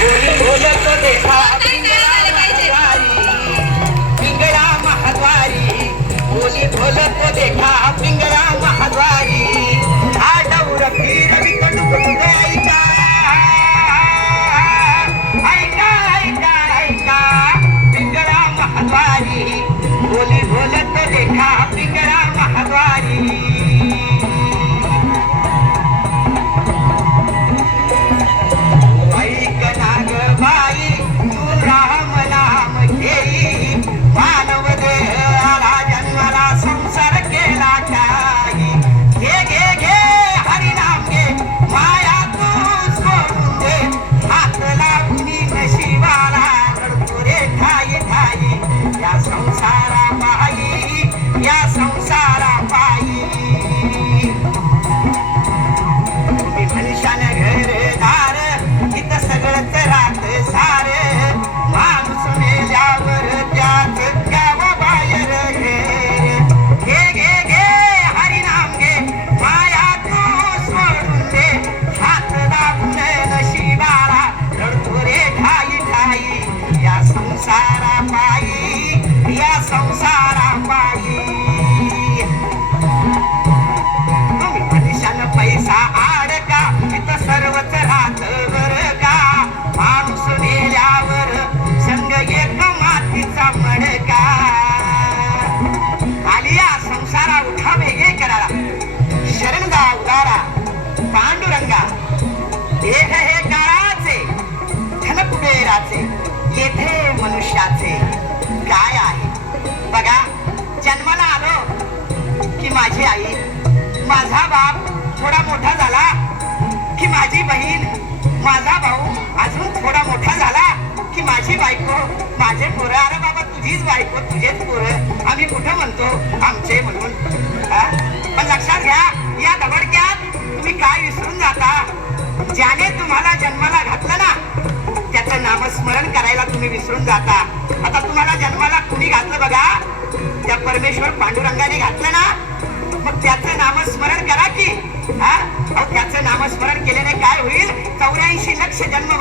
बोली बोलत देखा पिंगळा महाद्वारी, बोली बोलत देखा पिंगळा महाद्वारी, आडवर फिर विकट ऐका ऐका ऐका ऐका पिंगळा महाद्वारी, बोली बोलत देखा पिंगळा महाद्वारी. देह हे काळाचे, धन कुबेराचे, येथे मनुष्याचे काय आहे बघा. जन्माला आलो की माझी आई, माझा बाप थोडा मोठा झाला की माझी बहीण, माझा भाऊ अजून थोडा मोठा झाला की माझी बायको, माझे पोरं. अरे बाबा तुझीच बायको तुझेच पोरं, आम्ही कुठं म्हणतो आमचे म्हणून. पण लक्षात घ्या, या दबडक्यात तुम्ही काय विसरून जाता. ज्याने तुम्हाला जन्माला घातलं ना त्याचं नामस्मरण करायला तुम्ही विसरून जाता. आता तुम्हाला जन्माला कुणी घातलं बघा, त्या परमेश्वर पांडुरंगाने घातलं ना, मग त्याचं नामस्मरण करा की. त्याचं नामस्मरण केल्याने काय होईल, 84 लक्ष जन्म